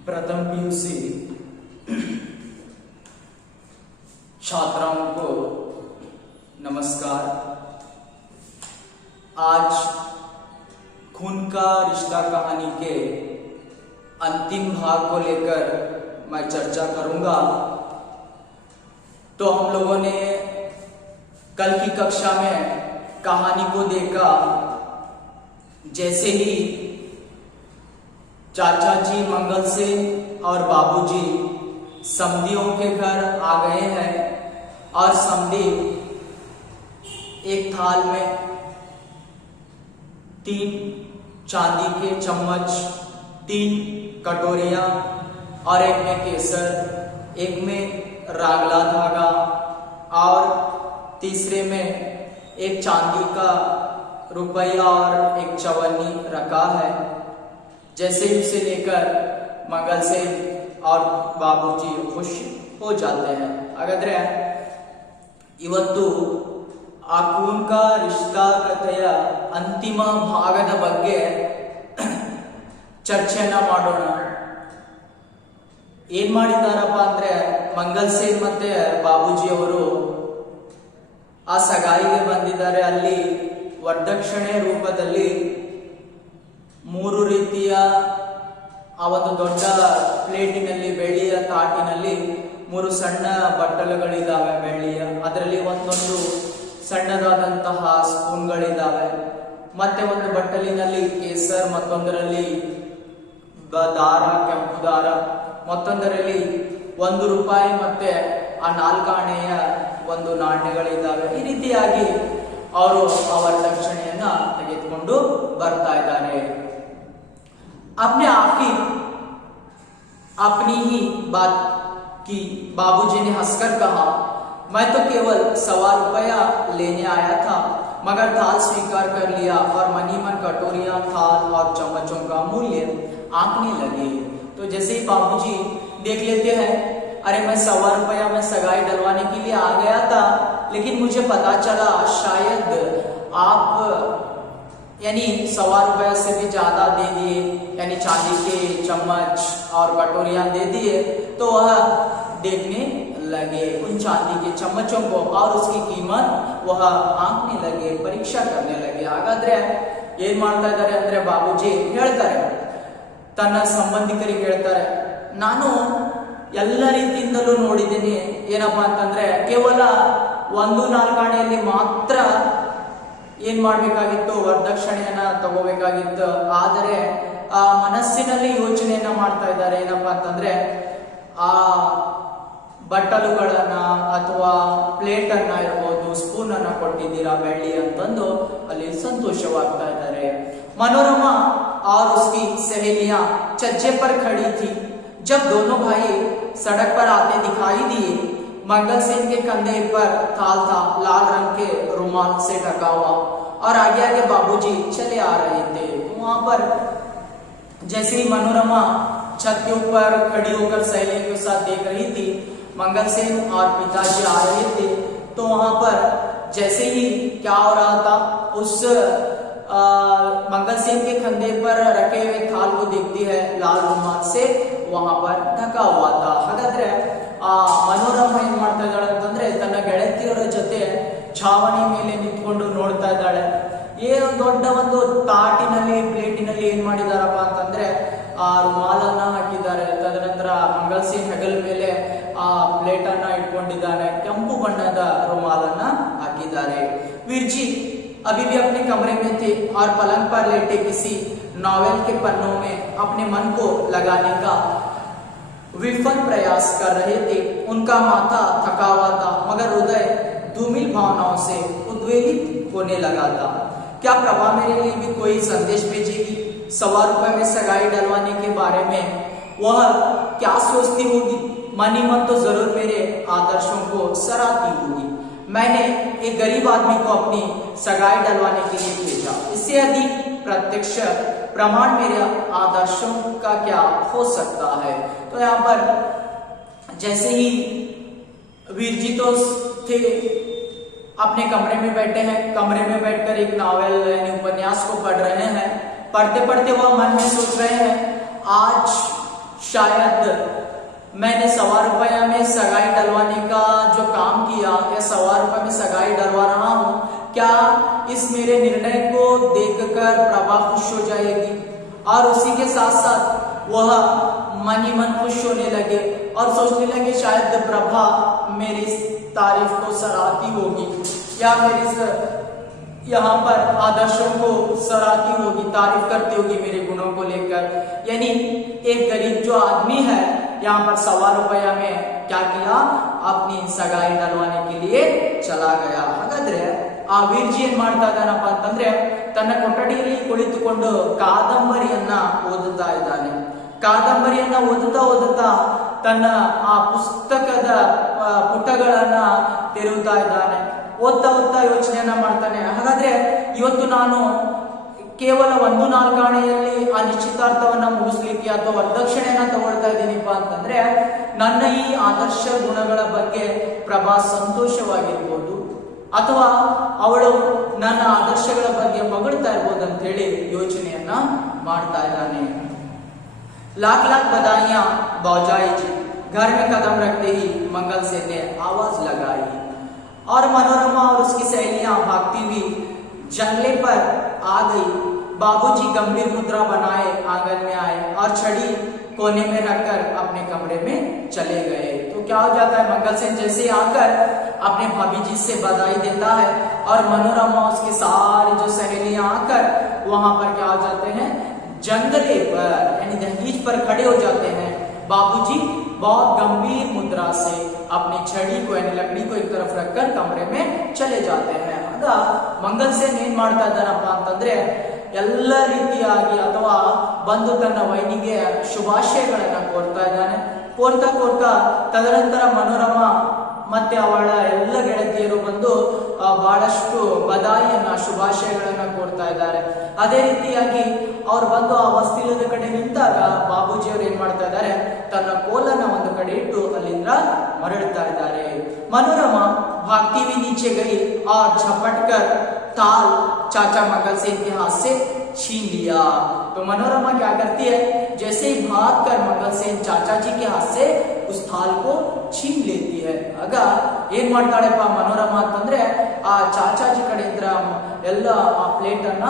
प्रथम पीयूसी छात्राओं को नमस्कार। आज खून का रिश्ता कहानी के अंतिम भाग को लेकर मैं चर्चा करूंगा। तो हम लोगों ने कल की कक्षा में कहानी को देखा, जैसे ही चाचा जी मंगल सेन और बाबूजी समधियों के घर आ गए हैं और समधी एक थाल में 3 चांदी के चम्मच, 3 कटोरियां और एक में केसर, एक में रागला धागा और तीसरे में एक चांदी का रुपया और एक चवन्नी रखा है। जैसे ही उसे लेकर मंगल सेन और बाबूजी खुश हो जाते हैं। ಹಾಗಾದ್ರೆ ಇವತ್ತು ಆ ಕೂನ್ ಕಾ ರಿಶ್ತಾ ಕಥೆಯ ಅಂತಿಮ ಭಾಗದ ಬಗ್ಗೆ ಚರ್ಚೆಯನ್ನ ಮಾಡೋಣ। ಏನ್ ಮಾಡಿದಾರಪ್ಪ ಅಂದ್ರೆ ಮಂಗಲ್ ಸೇನ್ ಮತ್ತೆ ಬಾಬೂಜಿ ಅವರು ಆ ಸಗಾಯಿಗೆ ಬಂದಿದ್ದಾರೆ। ಅಲ್ಲಿ ವರದಕ್ಷಿಣೆ ರೂಪದಲ್ಲಿ 3 ರೀತಿಯ ಆ ಒಂದು ದೊಡ್ಡ ಪ್ಲೇಟಿನಲ್ಲಿ, ಬೆಳ್ಳಿಯ ತಾಟಿನಲ್ಲಿ 3 ಸಣ್ಣ ಬಟ್ಟಲುಗಳಿದ್ದಾವೆ ಬೆಳ್ಳಿಯ, ಅದರಲ್ಲಿ ಒಂದೊಂದು ಸಣ್ಣದಾದಂತಹ ಸ್ಪೂನ್ಗಳಿದ್ದಾವೆ, ಮತ್ತೆ ಒಂದು ಬಟ್ಟಲಿನಲ್ಲಿ ಕೇಸರ್, ಮತ್ತೊಂದರಲ್ಲಿ ದಾರ, ಕೆಂಪು ದಾರ, ಮತ್ತೊಂದರಲ್ಲಿ 1 ರೂಪಾಯಿ ಮತ್ತೆ ಆ 4 ಆಣೆಯ ಒಂದು ನಾಣ್ಯಗಳಿದ್ದಾವೆ। ಈ ರೀತಿಯಾಗಿ ಅವರು ಆ ವರದಕ್ಷಿಣೆಯನ್ನ ತೆಗೆದುಕೊಂಡು ಬರ್ತಾ ಇದ್ದಾರೆ। आपने आखिर अपनी ही बात की। बाबूजी ने हंसकर कहा, मैं तो केवल 1.25 रुपया लेने आया था, मगर थाल स्वीकार कर लिया और मनी मन कटोरियां, थाल और चम्मचों का मूल्य आंकने लगे। तो जैसे ही बाबूजी देख लेते हैं, अरे मैं 1.25 रुपया में सगाई डलवाने के लिए आ गया था, लेकिन मुझे पता चला शायद आप यानी 1.25 रुपया से भी ज्यादा दे दिए, यानी चांदी के चम्मच और कटोरियां दे दिए। तो वह देखने लगे उन चांदी के चम्मचों को और उसकी कीमत वह आंकने लगे, परीक्षा करने लगे। ಹಾಗಾದ್ರೆ ಏನ್ ಮಾಡ್ತಾ ಇದ್ದಾರೆ ಅಂದ್ರೆ ಬಾಬೂಜಿ ಹೇಳ್ತಾರೆ, ತನ್ನ ಸಂಬಂಧಿಕರಿಗೆ ಹೇಳ್ತಾರೆ, ನಾನು ಎಲ್ಲ ರೀತಿಯಿಂದಲೂ ನೋಡಿದ್ದೀನಿ, ಏನಪ್ಪಾ ಅಂತಂದ್ರೆ ಕೇವಲ 1-4 ಆಣೆಯಲ್ಲಿ ಮಾತ್ರ ಏನ್ ಮಾಡ್ಬೇಕಾಗಿತ್ತು, ವರದಕ್ಷಿಣೆಯನ್ನ ತಗೋಬೇಕಾಗಿತ್ತು। ಆದರೆ ಆ ಮನಸ್ಸಿನಲ್ಲಿ ಯೋಚನೆಯನ್ನ ಮಾಡ್ತಾ ಇದ್ದಾರೆ, ಏನಪ್ಪಾ ಅಂತಂದ್ರೆ ಆ ಬಟ್ಟಲುಗಳನ್ನ ಅಥವಾ ಪ್ಲೇಟ್ ಅನ್ನ ಇರ್ಬೋದು, ಸ್ಪೂನ್ ಅನ್ನ ಕೊಟ್ಟಿದ್ದೀರಾ ಬೆಳ್ಳಿ ಅಂತಂದು ಅಲ್ಲಿ ಸಂತೋಷವಾಗ್ತಾ ಇದ್ದಾರೆ। मनोरमा और उसकी सहेलियां छज्जे पर खड़ी थी। जब दोनों भाई सड़क पर आते दिखाई दिए, मंगल सेन के कंधे पर थाल था, लाल रंग के रुमाल से ढका हुआ, और आगे आगे बाबूजी चले आ रहे थे। वहां पर जैसे ही मनोरमा छत के ऊपर खड़ी होकर सहेलियों के साथ देख रही थी, मंगल सेन और पिताजी आ रहे थे, तो वहां पर जैसे ही क्या हो रहा था, उस मंगल सेन के कंधे पर रखे हुए थाल को देखती है, लाल रुमाल से वहां पर ढका हुआ था। ಹಾಗಾದ್ರೆ ಆ ಮನೋರಮ ಏನ್ ಮಾಡ್ತಾ ಇದ್ದಾಳೆ ಅಂತಂದ್ರೆ ತನ್ನ ಗೆಳತಿಯರ ಜೊತೆ ಛಾವಣಿ ಮೇಲೆ ನಿಂತ್ಕೊಂಡು ನೋಡ್ತಾ ಇದ್ದಾಳೆ। ದೊಡ್ಡ ಒಂದು ತಾಟಿನಲ್ಲಿ, ಪ್ಲೇಟಿನಲ್ಲಿ ಏನ್ ಮಾಡಿದಾರಪ್ಪ ಅಂತಂದ್ರೆ ಆ ರುಮಾಲನ್ನ ಹಾಕಿದ್ದಾರೆ। ತದನಂತರ ಮಂಗಲ್ ಸೇನ್ ಹೆಗಲ ಮೇಲೆ ಆ ಪ್ಲೇಟ್ ಅನ್ನ ಇಟ್ಕೊಂಡಿದ್ದಾನೆ, ಕೆಂಪು ಬಣ್ಣದ ರುಮಾಲನ್ನ ಹಾಕಿದ್ದಾರೆ। वीरजी अभी भी अपने कमरे में थे और पलंग पर लेटे किसी नॉवेल के पन्नों में अपने मन को लगाने का विफल प्रयास कर रहे थे। उनका माथा थका हुआ था, मगर हृदय धूमिल भावनाओं से उद्वेलित होने लगा था। क्या प्रभा मेरे लिए भी कोई संदेश भेजेगी? 1.25 रुपए में सगाई डलवाने के बारे में वह क्या सोचती होगी? मन ही मन तो जरूर मेरे आदर्शों को सराहती होगी। मैंने एक गरीब आदमी को अपनी सगाई डलवाने के लिए भेजा, इससे अधिक प्रत्यक्ष प्रमाण मेरे आदर्शों का क्या हो सकता है। तो यहाँ पर जैसे ही वीर जी तो थे अपने कमरे में बैठे हैं, कमरे में बैठकर एक नावल यानी उपन्यास को पढ़ रहे हैं। पढ़ते पढ़ते वह मन में सोच रहे हैं, आज शायद मैंने ₹1.25 में सगाई डलवाने का जो काम किया या ₹1.25 में सगाई डलवा रहा हूँ, क्या इस मेरे निर्णय को देखकर प्रभा खुश हो जाएगी? और उसी के साथ साथ वह मन ही मन खुश होने लगे और सोचने लगे शायद प्रभा मेरी इस तारीफ को सराहती होगी या मेरी यहाँ पर आदर्शों को सराहती होगी, तारीफ करती होगी मेरे गुणों को लेकर। यानी एक गरीब जो आदमी है यहाँ पर ₹1.25 में क्या किया, अपनी सगाई डलवाने के लिए चला गया। ಹಾಗಾದ್ರೆ ಆ ವೀರ್ಜಿ ಏನ್ ಮಾಡ್ತಾ ಇದ್ದಾನಪ್ಪ ಅಂತಂದ್ರೆ ತನ್ನ ಕೊಠಡಿಯಲ್ಲಿ ಕುಳಿತುಕೊಂಡು ಕಾದಂಬರಿಯನ್ನ ಓದುತ್ತಾ ಇದ್ದಾನೆ. ಕಾದಂಬರಿಯನ್ನ ಓದುತ್ತಾ ತನ್ನ ಆ ಪುಸ್ತಕದ ಪುಟಗಳನ್ನ ತೆರೆಯುತ್ತಾ ಇದ್ದಾನೆ. ಓದ್ತಾ ಯೋಚನೆಯನ್ನ ಮಾಡ್ತಾನೆ. ಹಾಗಾದ್ರೆ ಇವತ್ತು ನಾನು ಕೇವಲ 1-4 ಆಣೆಯಲ್ಲಿ ಆ ನಿಶ್ಚಿತಾರ್ಥವನ್ನ ಮುಗಿಸ್ಲಿಕ್ಕೆ ಅಥವಾ ವರದಕ್ಷಿಣೆಯನ್ನ ತಗೊಳ್ತಾ ಇದ್ದೀನಿಪ್ಪ ಅಂತಂದ್ರೆ ನನ್ನ ಈ ಆದರ್ಶ ಗುಣಗಳ ಬಗ್ಗೆ ಪ್ರಭಾ ಸಂತೋಷವಾಗಿರ್ಬೋದು ಅಥವಾ ಅವಳು ನನ್ನ ಆದರ್ಶಗಳ ಬಗ್ಗೆ ಹೊಗಳ್ತಾ ಇರ್ಬೋದು ಅಂತ ಹೇಳಿ ಯೋಚನೆಯನ್ನ ಮಾಡ್ತಾ ಇದ್ದಾನೆ. लाख बधाइयां बौजाई जी, घर में कदम रखते ही मंगल सेन ने आवाज लगाई और मनोरमा और उसकी सहेलियां भागती हुई जंगले पर आ गई. बाबूजी गंभीर मुद्रा बनाए आंगन में आए और छड़ी कोने में रखकर अपने कमरे में चले गए. तो क्या हो जाता है, मंगल सेन जैसे आकर अपने भाभी जी से बधाई देता है और मनोरमा उसकी सारी जो सहेलियां आकर वहां पर क्या हो जाते हैं, जंगले पर यानी दहलीज पर खड़े हो जाते हैं. बाबूजी बहुत गंभीर मुद्रा से अपनी छड़ी को यानी लकड़ी को एक तरफ रखकर कमरे में चले जाते हैं. आಗ ಮಂಗಲ್ ಸೇನ್ ಏನ್ ಮಾಡ್ತಾ ಇದ್ದಾನಪ್ಪ ಅಂತಂದ್ರೆ ಎಲ್ಲ ರೀತಿಯಾಗಿ ಅಥವಾ ಬಂದು ತನ್ನ ವೈನಿಗೆ ಶುಭಾಶಯಗಳನ್ನ ಕೋರ್ತಾ ಇದ್ದಾನೆ. ಕೋರ್ತಾ ತದನಂತರ ಮನೋರಮಾ ಮತ್ತೆ ಅವಳ ಎಲ್ಲ ಗೆಳತಿಯರು ಬಂದು ಬಹಳಷ್ಟು ಬದಾಯಿಯನ್ನ ಶುಭಾಶಯಗಳನ್ನ ಕೋರ್ತಾ ಇದ್ದಾರೆ. ಅದೇ ರೀತಿಯಾಗಿ ಅವ್ರು ಬಂದು ಆ ವಸ್ತಿಲದ ಕಡೆ ನಿಂತಾಗ ಬಾಬೂಜಿ ಅವರು ಏನ್ ಮಾಡ್ತಾ ಇದ್ದಾರೆ, ತನ್ನ ಕೋಲನ್ನ ಒಂದು ಕಡೆ ಇಟ್ಟು ಅಲ್ಲಿಂದ ಮರಳುತ್ತಾ ಇದ್ದಾರೆ. मनोरमा भागती हुई नीचे गई और झपट कर थाल चाचा मंगल सेन के हाथ से छीन लिया. तो मनोरमा क्या करती है, जैसे ही भाग कर मंगल सेन चाचा जी के हाथ से उस थाल को छीन लेती है. ಆಗ ಏನ್ ಮಾಡ್ತಾಳೆಪ್ಪ ಮನೋರಮಾ ಅಂತಂದ್ರೆ ಆ ಚಾಚಾಜಿ ಕಡೆ ಇದ್ರ ಎಲ್ಲ ಆ ಪ್ಲೇಟ್ ಅನ್ನ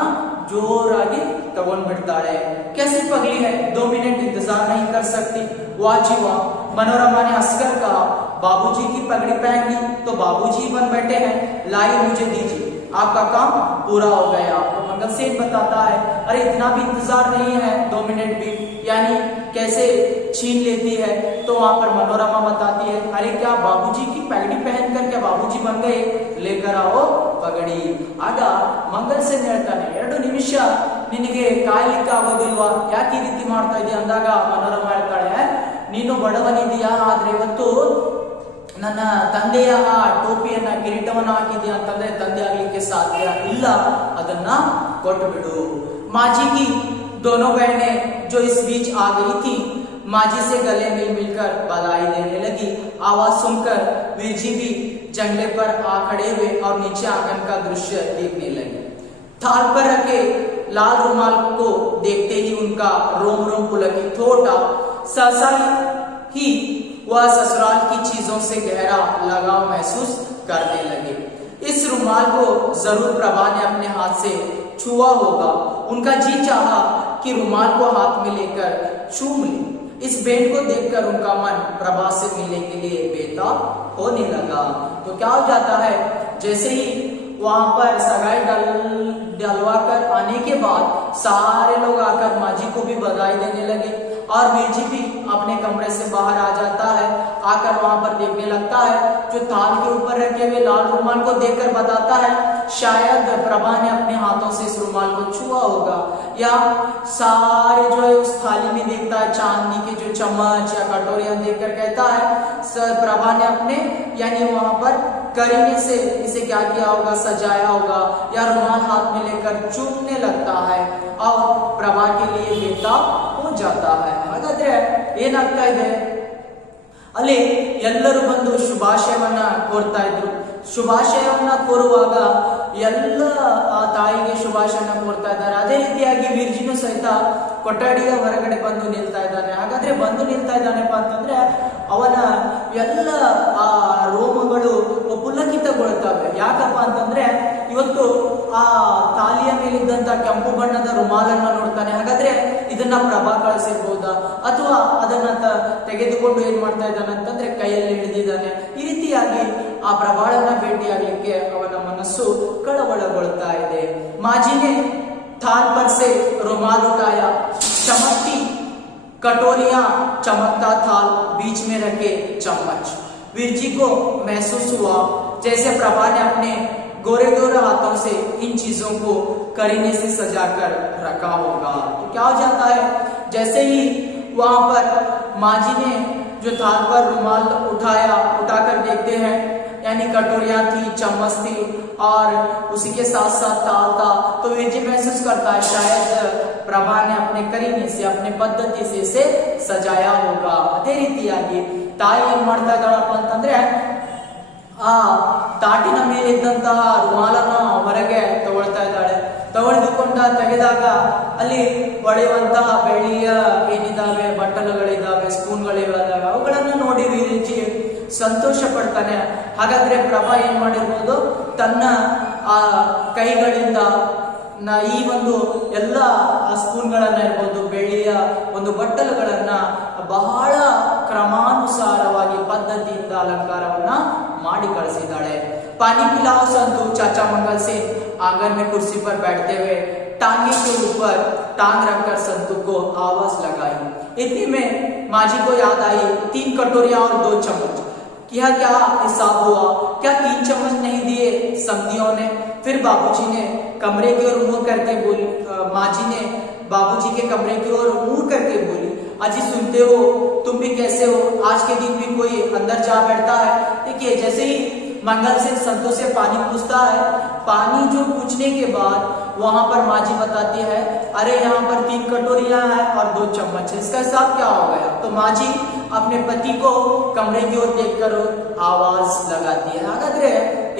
जोरागी तगोंड बिड़ताड़े. कैसी पगली है, 2 मिनट इंतजार नहीं कर सकती. वाह जी वाह, मनोरमा ने हंसकर कहा. बाबूजी की पगड़ी पहन ली तो बाबूजी बन बैठे हैं, लाई मुझे दीजिए, आपका काम पूरा हो गया. तो मंगल सेन बताता है, अरे इतना भी इंतजार नहीं है, 2 मिनट भी, यानी कैसे छीन लेती है. तो वहां पर मनोरमा बताती है, अरे क्या बाबूजी की पगड़ी पहन कर क्या बाबूजी बन गए, लेकर आओ पगड़ी. ಆಗ ಮಂಗಲ್ ಸೇನ್ ಹೇಳ್ತಾನೆ, 2 ನಿಮಿಷ ನಿನಗೆ ಕಾಯ್ಲಿಕ್ಕೆ ಆಗೋದಿಲ್ವಾ, ಯಾಕೆ ಈ ರೀತಿ ಮಾಡ್ತಾ ಇದೀಯ ಅಂದಾಗ ಮನೋರಮ ಹೇಳ್ತಾಳೆ, ನೀನು ಬಡವನಿದೀಯಾ, ಆದ್ರೆ ಇವತ್ತು ನನ್ನ ತಂದೆಯ ಆ ಟೋಪಿಯನ್ನ ಕಿರೀಟವನ್ನ ಹಾಕಿದ್ಯಾ ಅಂತಂದ್ರೆ ತಂದೆ ಆಗ್ಲಿಕ್ಕೆ ಸಾಧ್ಯ ಇಲ್ಲ, ಅದನ್ನ ಕೊಟ್ಟು ಬಿಡು. माजी की दोनों बहनें जो इस बीच आ गई थी माजी से गले मिलकर बधाई देने लगी. आवाज सुनकर वीरजी भी जंगले पर आ खड़े हुए और नीचे आंगन का दृश्य देखने लगे. थाल पर रखे लाल रुमाल को देखते ही उनका रोम रोम पुलकित हो उठा. सहसा ही वह ससुराल की चीजों से गहरा लगाव महसूस करने लगे. इस रुमाल को जरूर प्रभा ने अपने हाथ से छुआ होगा. उनका जी चाहा कि रुमाल को हाथ में लेकर चूम ले. इस बैंड को देखकर उनका मन प्रभा से मिलने के लिए बेताब होने लगा. तो क्या हो जाता है, जैसे ही वहां पर सगाई डलवा कर आने के बाद सारे लोग आकर माजी को भी बधाई देने लगे और वीरजी भी अपने कमरे से बाहर आ जाता है. आकर वहां पर देखने लगता है, जो थाल के ऊपर रखे हुए लाल रुमाल को देखकर बताता है शायद प्रभा ने अपने हाथों से इस रुमाल को छुआ होगा. या सारे जो है उस थाली में देखता है चांदी के जो चम्मच या कटोरियां देखकर कहता है प्रभा ने अपने यानी वहां पर करीने से इसे क्या किया होगा, सजाया होगा, या रुमाल हाथ में लेकर चूमने लगता है और प्रभा के लिए बेताब हो जाता है. ಹಾಗಾದ್ರೆ ಏನಾಗ್ತಾ ಇದೆ, ಅಲ್ಲಿ ಎಲ್ಲರೂ ಬಂದು ಶುಭಾಶಯವನ್ನ ಕೋರ್ತಾ ಇದ್ರು. ಶುಭಾಶಯವನ್ನ ಕೋರುವಾಗ ಎಲ್ಲ ತಾಯಿಗೆ ಶುಭಾಶಯನ ಕೋರ್ತಾ ಇದ್ದಾರೆ. ಅದೇ ರೀತಿಯಾಗಿ ವೀರ್ಜಿನೂ ಸಹಿತ ಕೊಠಡಿಯ ಹೊರಗಡೆ ಬಂದು ನಿಲ್ತಾ ಇದ್ದಾನೆ. ಹಾಗಾದ್ರೆ ಬಂದು ನಿಲ್ತಾ ಇದ್ದಾನೆಪ್ಪ ಅಂತಂದ್ರೆ ಅವನ ಎಲ್ಲ ಆ ರೋಮಗಳು ಪುಲಕಿತಗೊಳ್ತವೆ. ಯಾಕಪ್ಪ ಅಂತಂದ್ರೆ ಇವತ್ತು ಆ ತಾಲಿಯ ಮೇಲಿದ್ದಂತ ಕೆಂಪು ಬಣ್ಣದ ರುಮಾಲನ್ನ ನೋಡ್ತಾನೆ. ಹಾಗಾದ್ರೆ ಇದನ್ನ ಪ್ರಭಾ ಕಳಿಸಿರ್ಬೋದಾ, ಅಥವಾ ಅದನ್ನ ತೆಗೆದುಕೊಂಡು ಏನ್ ಮಾಡ್ತಾ ಇದ್ದಾನೆ ಅಂತಂದ್ರೆ ಕೈಯಲ್ಲಿ ಹಿಡಿದಿದ್ದಾನೆ. ಈ ರೀತಿಯಾಗಿ ಆ ಪ್ರಭಾಳನ್ನ ಭೇಟಿಯಾಗಲಿಕ್ಕೆ ಅವನ ಮನಸ್ಸು ಕಳವಳಗೊಳ್ತಾ ಇದೆ. ಮಾಜಿನೇ थाल पर से रुमाल उठाया, चमकती कटोरियां, चमकता थाल, बीच में रखे चम्मच। वीर जी को महसूस हुआ जैसे प्रभा ने अपने गोरे गोरे हाथों से इन चीजों को करीने से सजाकर रखा होगा। तो क्या हो जाता है, जैसे ही वहां पर माजी ने जो थाल पर रुमाल उठाकर देखते हैं, यानी कटोरियां थी, चम्मच थी और उसी के साथ साथ ताल था, तो वीर जी महसूस करता है शायद प्रभा ने अपने करीने से, अपने पद्धति से इसे सजाया होगा। ಅದೇ ರೀತಿಯಾಗಿ ತಾಯಿ ಏನ್ ಮಾಡ್ತಾ ಇದ್ದಾಳಪ್ಪ ಅಂತಂದ್ರೆ ಆ ತಾಟಿನ ಮೇಲಿದ್ದಂತಹ ರುಮಾಲನ್ನ ಹೊರಗೆ ತಗೊಳ್ತಾ ಇದ್ದಾಳೆ. ತೆಗೆದಾಗ ಅಲ್ಲಿ ಹೊಳೆಯುವಂತಹ ಬೆಳ್ಳಿಯ ಏನಿದಾವೆ ಬಟ್ಟಲುಗಳಿದಾವೆ, ಸ್ಪೂನ್ಗಳಿದಾವೆ, ಅವುಗಳನ್ನ ನೋಡಿ ವೀರಜಿ ಸಂತೋಷ ಪಡ್ತಾನೆ. ಹಾಗಾದ್ರೆ ಪ್ರಭಾ ಏನ್ ಮಾಡಿರ್ಬೋದು, ತನ್ನ ಆ ಕೈಗಳಿಂದ ಈ ಒಂದು ಎಲ್ಲ ಸ್ಪೂನ್ಗಳನ್ನ ಇರ್ಬೋದು, ಬೆಳ್ಳಿಯ ಒಂದು ಬಟ್ಟಲುಗಳನ್ನ ಬಹಳ ಕ್ರಮಾನುಸಾರವಾಗಿ ಪದ್ಧತಿಯಿಂದ ಅಲಂಕಾರವನ್ನ ಮಾಡಿ ಕಳಿಸಿದ್ದಾಳೆ. पानी पिलाओ संतू, चाचा मंगल सिंह आंगन में कुर्सी पर बैठते हुए टांगे के ऊपर टांग रखकर संतू को आवाज लगाई। इतने में माजी को याद आई 3 कटोरियां और 2 चम्मच। यह क्या हिसाब हुआ, क्या 3 चम्मच नहीं दिए समधियों ने? फिर बाबूजी ने कमरे की ओर मुंह करके बोली, माजी ने बाबूजी के कमरे की ओर मुंह करके बोली, अजी सुनते हो, तुम भी कैसे हो? आज के दिन भी कोई अंदर जा बैठता है? देखिए, जैसे ही मंगल सिंह संतों से पानी पूछता है, पानी जो पूछने के बाद वहां पर माजी बताती है, अरे यहाँ पर 3 कटोरियां हैं और 2 चम्मच है, इसका हिसाब क्या हो गया? तो माजी अपने पति को कमरे की ओर देखकर आवाज लगाती है. ಹಾಗಾದ್ರೆ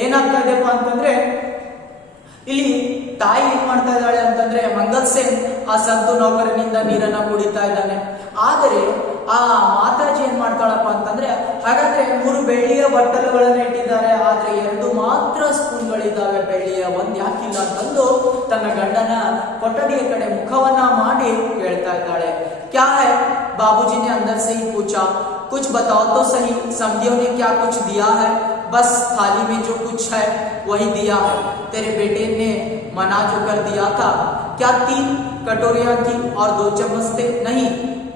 ಏನಾಗ್ತಾ ಇದೆಪ್ಪ ಅಂತಂದ್ರೆ ಇಲ್ಲಿ ತಾಯಿ ಏನ್ ಮಾಡ್ತಾ ಇದ್ದಾಳೆ ಅಂತಂದ್ರೆ, ಮಂಗಲ್ ಸಿಂಗ್ ಆ ಸಂತು ನೌಕರನಿಂದ ನೀರನ್ನ ಕುಡಿತಾ ಇದ್ದಾನೆ. ಆದರೆ ಆ ಮಾತಾಜಿ ಏನ್ ಮಾಡ್ತಾಳಪ್ಪ ಅಂತಂದ್ರೆ, ಹಾಗಾದ್ರೆ 3 ಬೆಳ್ಳಿಯ ಬಟ್ಟಲುಗಳನ್ನ ಇಟ್ಟಿದ್ದಾರೆ, ಆದ್ರೆ 2 ಮಾತ್ರ ಸ್ಪೂನ್ಗಳಿದ್ದಾವೆ ಬೆಳ್ಳಿಯ, 1 ಯಾಕಿಲ್ಲ ಅಂತಂದು ತನ್ನ ಗಂಡನ ಕೊಠಡಿಯ ಕಡೆ ಮುಖವನ್ನ ಮಾಡಿ ಹೇಳ್ತಾ ಇದ್ದಾಳೆ. क्या है? बाबूजी ने अंदर से ही पूछा, कुछ बताओ तो सही, समधियों ने क्या कुछ दिया है? बस थाली में जो कुछ है वही दिया है, तेरे बेटे ने मना जो कर दिया था। क्या 3 कटोरियां थी और 2 चम्मच थे? नहीं,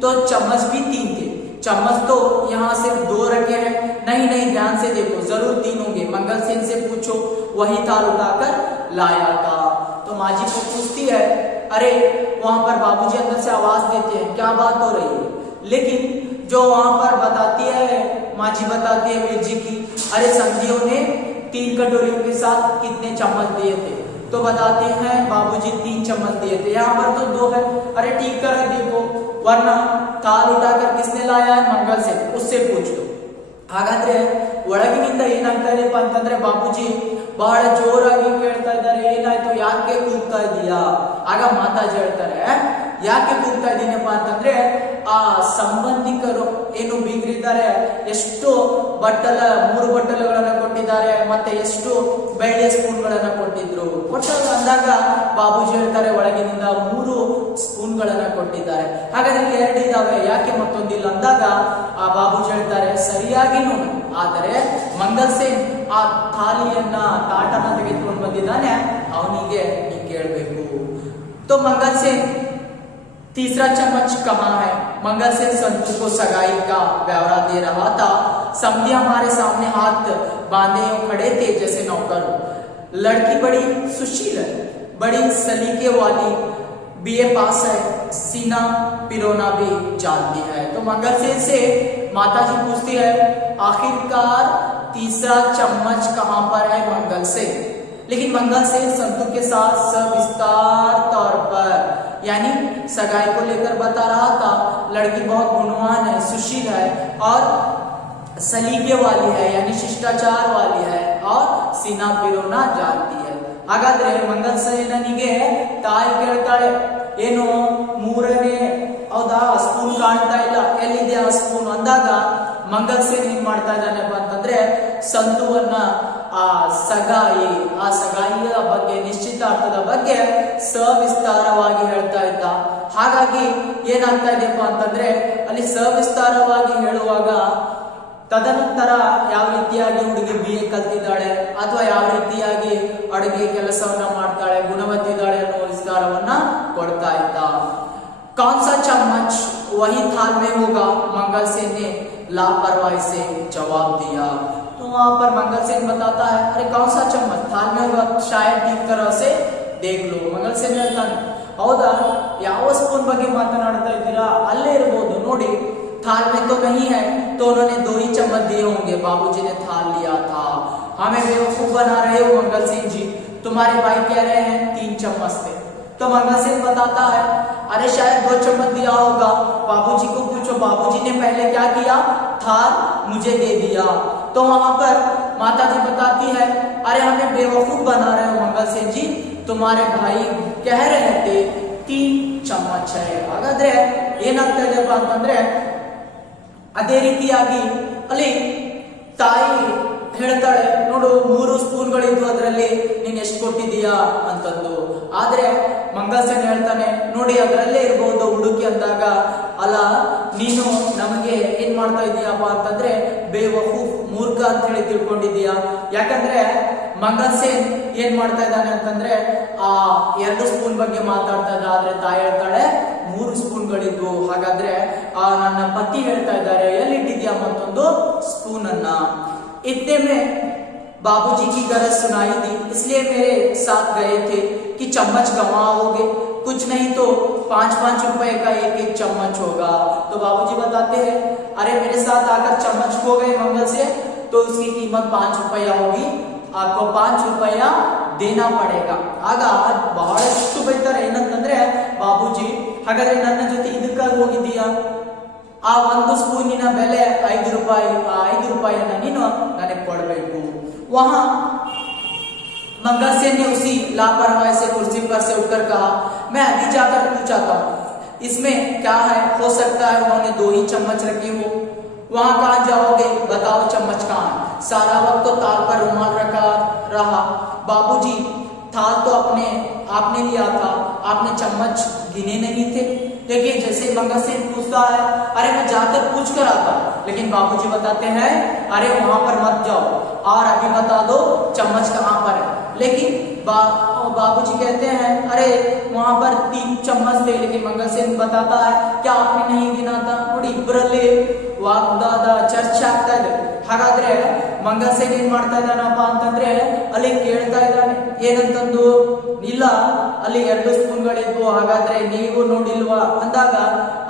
तो चम्मच भी 3 थे। चम्मच तो यहाँ सिर्फ 2 रखे हैं। नहीं नहीं, ध्यान से देखो, जरूर 3 होंगे, मंगल सिंह से पूछो, वही थाल उठाकर लाया था। तो माजी को पूछती है, अरे वहां पर बाबूजी अंदर से आवाज देते हैं, क्या बात हो रही है? लेकिन जो वहां पर बताती है, माजी बताती है वीर जी की, अरे समधियों ने 3 कटोरियों के साथ कितने चम्मच दिए थे? तो बताते हैं बाबूजी 3 चम्मच दिए थे, यहाँ पर तो 2 है। अरे ठीक कर देखो, वरना थाल उठाकर किसने लाया है? मंगल से, उससे पूछ लो. ಹಾಗಾದ್ರೆ ಒಳಗಿನಿಂದ ಏನಾಗ್ತಾ ಇದೆಪ್ಪ ಅಂತಂದ್ರೆ, ಬಾಬೂಜಿ ಬಹಳ ಜೋರಾಗಿ ಕೇಳ್ತಾ ಇದ್ದಾರೆ, ಏನಾಯ್ತು, ಯಾಕೆ ಕೂಗ್ತಾ ಇದೀಯಾ? ಆಗ ಮಾತಾಜಿ ಹೇಳ್ತಾರೆ, ಯಾಕೆ ಕೂಗ್ತಾ ಇದ್ದೀನಪ್ಪ ಅಂತಂದ್ರೆ, ಆ ಸಂಬಂಧಿಕರು ಏನು ಬೀಗರಿದ್ದಾರೆ, ಎಷ್ಟು 3 ಬಟ್ಟಲುಗಳನ್ನ ಕೊಟ್ಟಿದ್ದಾರೆ, ಮತ್ತೆ ಎಷ್ಟು ಬೆಳ್ಳಿಯ ಸ್ಪೂನ್ಗಳನ್ನ ಕೊಟ್ಟಿದ್ರು. ಕೊಟ್ಟರು ಅಂದಾಗ ಬಾಬೂಜಿ ಹೇಳ್ತಾರೆ, ಒಳಗಿನಿಂದ 3 ಸ್ಪೂನ್ಗಳನ್ನ ಕೊಟ್ಟಿದ್ದಾರೆ. ಹಾಗಾದ್ರೆ 2 ಇದಾವೆ, ಯಾಕೆ ಮತ್ತೊಂದಿಲ್ಲ ಅಂದಾಗ ಆ ಬಾಬೂಜಿ ಹೇಳ್ತಾರೆ, ಸರಿಯಾಗಿ ನೋಡಿ, ಆದರೆ ಮಂಗಲ್ ಸಿಂಗ್ ಆ ಥಾಲಿಯನ್ನ ತಾಟನ ತೆಗೆದುಕೊಂಡು ಬಂದಿದ್ದಾನೆ, ಅವನಿಗೆ ನೀ ಕೇಳಬೇಕು. तो मंगल सिंह तीसरा चम्मच कहाँ है? मंगल सिंह संतू को सगाई का ब्यौरा दे रहा था. समधी हमारे सामने हाथ बांधे खड़े थे जैसे नौकर. लड़की बड़ी सुशील है, बड़ी सलीके वाली, बीए पास है, सीना पिरोना भी जानती है. तो मंगल सिंह से माताजी पूछती है, आखिरकार तीसरा चम्मच कहाँ पर है मंगल सिंह? लेकिन मंगल सिंह संतू के साथ सविस्तार तौर पर, यानी सगाई को लेकर बता रहा था, लड़की बहुत गुणवान है, सुशील है और सलीके वाली है, यानी शिष्टाचार वाली है और सीना पिरोना जानती है. ಹಾಗಾದ್ರೆ ಮಂಗಲ್ ಸೇನನಿಗೆ ತಾಯಿ ಕೇಳ್ತಾಳೆ, ಏನು 3ನೇ ಅಂದಾಗ ಮಂಗಲ್ ಸೇನ್ ಏನ್ ಮಾಡ್ತಾ ಇದ್ದಾನೆಪ್ಪ ಅಂತಂದ್ರೆ ಸಂಧುವನ್ನ ಆ ಸಗಾಯಿಯ ಬಗ್ಗೆ ನಿಶ್ಚಿತಾರ್ಥದ ಬಗ್ಗೆ ಸವಿಸ್ತಾರವಾಗಿ ಹೇಳ್ತಾ ಇದ್ದ. ಹಾಗಾಗಿ ಏನಾಗ್ತಾ ಇದೆಯಪ್ಪ ಅಂತಂದ್ರೆ ಅಲ್ಲಿ ಸವಿಸ್ತಾರವಾಗಿ ಹೇಳುವಾಗ ತದನಂತರ ಯಾವ ರೀತಿಯಾಗಿ ಹುಡುಗಿ BA ಕಲ್ತಿದ್ದಾಳೆ ಅಥವಾ ಯಾವ ರೀತಿಯಾಗಿ ಅಡುಗೆ ಕೆಲಸವನ್ನ ಮಾಡ್ತಾಳೆ, ಗುಣವತ್ತಿದ್ದಾಳೆ ಅನ್ನೋ ವಿಸ್ತಾರವನ್ನ ಕೊಡ್ತಾ ಇದ್ದ. कौन सा चम्मच वही थाल में होगा, मंगल सेन ने लापरवाही से जवाब दिया. तो वहां पर मंगल सेन बताता है अरे कौन सा चम्मच थाल में होगा, शायद ठीक तरह से देख लो. ಮಂಗಲ್ ಸೇನ್ ಹೇಳ್ತಾನೆ ಹೌದಾ, ಯಾವ ಸ್ಪೂನ್ ಬಗ್ಗೆ ಮಾತನಾಡ್ತಾ ಇದ್ದೀರಾ, ಅಲ್ಲೇ ಇರಬಹುದು ನೋಡಿ. थाल में तो नहीं है, तो उन्होंने 2 ही चम्मच दिए होंगे, बाबूजी ने थाल लिया था. हमें बेवकूफ बना रहे हो मंगल सिंह जी, तुम्हारे भाई कह रहे हैं 3 चम्मच थे. तो मंगल सिंह बताता है अरे शायद 2 चम्मच दिया होगा, बाबूजी को पूछो, बाबूजी ने पहले क्या किया, थाल मुझे दे दिया. तो वहां पर माता जी बताती है अरे हमें बेवकूफ बना रहे हो मंगल सिंह जी, तुम्हारे भाई कह रहे थे 3 चम्मच है. ಹಾಗಾದ್ರೆ ಏನಾಗ್ತಾ ಇದೆಪ್ಪ ಅಂತಂದ್ರೆ ಅದೇ ರೀತಿಯಾಗಿ ಅಲ್ಲಿ ತಾಯಿ ಹೇಳ್ತಾಳೆ ನೋಡು 3 ಸ್ಪೂನ್ಗಳಿದ್ವು, ಅದರಲ್ಲಿ ನೀನ್ ಎಷ್ಟು ಕೊಟ್ಟಿದೀಯಾ ಅಂತಂದು. ಆದ್ರೆ ಮಂಗಲ್ ಸೇನ್ ಹೇಳ್ತಾನೆ ನೋಡಿ ಅದರಲ್ಲೇ ಇರಬಹುದು ಹುಡುಕಿ ಅಂದಾಗ, ಅಲ್ಲ ನೀನು ನಮಗೆ ಏನ್ ಮಾಡ್ತಾ ಇದೀಯಪ್ಪ ಅಂತಂದ್ರೆ ಬೇವಕೂಫ್ ಮೂರ್ಖ ಅಂತ ಹೇಳಿ ತಿಳ್ಕೊಂಡಿದೀಯಾ. ಯಾಕಂದ್ರೆ ಮಂಗಲ್ ಸೇನ್ ಏನ್ ಮಾಡ್ತಾ ಇದ್ದಾನೆ ಅಂತಂದ್ರೆ ಆ 2 ಸ್ಪೂನ್ ಬಗ್ಗೆ ಮಾತಾಡ್ತಾ ಇದ್ದ, ಆದ್ರೆ ತಾಯಿ ಹೇಳ್ತಾಳೆ 3 ಸ್ಪೂನ್ಗಳಿದ್ವು. ಹಾಗಾದ್ರೆ ನನ್ನ ಪತಿ ಹೇಳ್ತಾ ಇದ್ದಾರೆ ಎಲ್ಲಿಟ್ಟಿದ್ಯಾ ಮತ್ತೊಂದು ಸ್ಪೂನ್ ಅನ್ನ. इतने में बाबूजी की गरज सुनाई दी, इसलिए मेरे साथ गए थे कि चम्मच गंवाओगे, कुछ नहीं तो 5-5 रुपए का एक चम्मच होगा. तो बाबूजी बताते हैं अरे मेरे साथ आकर चम्मच खो गए मंगल से, तो उसकी कीमत 5 रुपया होगी, आपको 5 रुपया देना पड़ेगा. ಆಗ ಬಹಳಷ್ಟು ಬೈತಾರೆ ಏನಂತಂದ್ರೆ ಬಾಬೂಜಿ ಹಾಗಾದ್ರೆ ನನ್ನ ಜೊತೆ ಇದಕ್ಕಾಗಿ ಹೋಗಿದ್ದೀಯಾ, ಆ 1 ಸ್ಪೂನಿನ ಬೆಲೆ 5 ರೂಪಾಯಿ, ಆ 5 ರೂಪಾಯಿಯನ್ನ ನೀನು ನನಗೆ ಕೊಡಬೇಕು. वहां मंगल सेन ने उसी लापरवाही से कुर्सी पर से उठकर कहा मैं अभी जाकर पूछाता हूँ इसमें क्या है, हो सकता है उन्होंने 2 ही चम्मच रखे हो. वहां कहाँ जाओगे, बताओ चम्मच कहाँ है. सारा वक्त तो ताल पर रुमाल रखा रहा. बाबूजी थाल तो आपने लिया था, आपने चम्मच गिने नहीं थे. देखिए जैसे मंगल सेन पूछता है अरे मैं जाकर पूछ कर आता, लेकिन बाबूजी बताते हैं अरे वहां पर मत जाओ और अभी बता दो चम्मच कहाँ पर है. लेकिन बाबूजी कहते हैं अरे वहां पर 3 चम्मच थे, लेकिन मंगल सेन बताता है क्या आपने नहीं गिना था. ನೋಡಿ ಇಬ್ಬರಲ್ಲಿ ವಾಗ್ವಾದ ಚರ್ಚೆ ಆಗ್ತಾ ಇದೆ. ಹಾಗಾದ್ರೆ ಮಂಗಲ್ ಸೇನ್ ಏನ್ ಮಾಡ್ತಾ ಇದ್ದಾನಪ್ಪ ಅಂತಂದ್ರೆ ಅಲ್ಲಿ ಕೇಳ್ತಾ ಇದ್ದಾನೆ ಏನಂತಂದು, ಇಲ್ಲ ಅಲ್ಲಿ 2 ಸ್ಪೂನ್ಗಳಿದ್ವು, ಹಾಗಾದ್ರೆ ನೀವು ನೋಡಿಲ್ವಾ ಅಂದಾಗ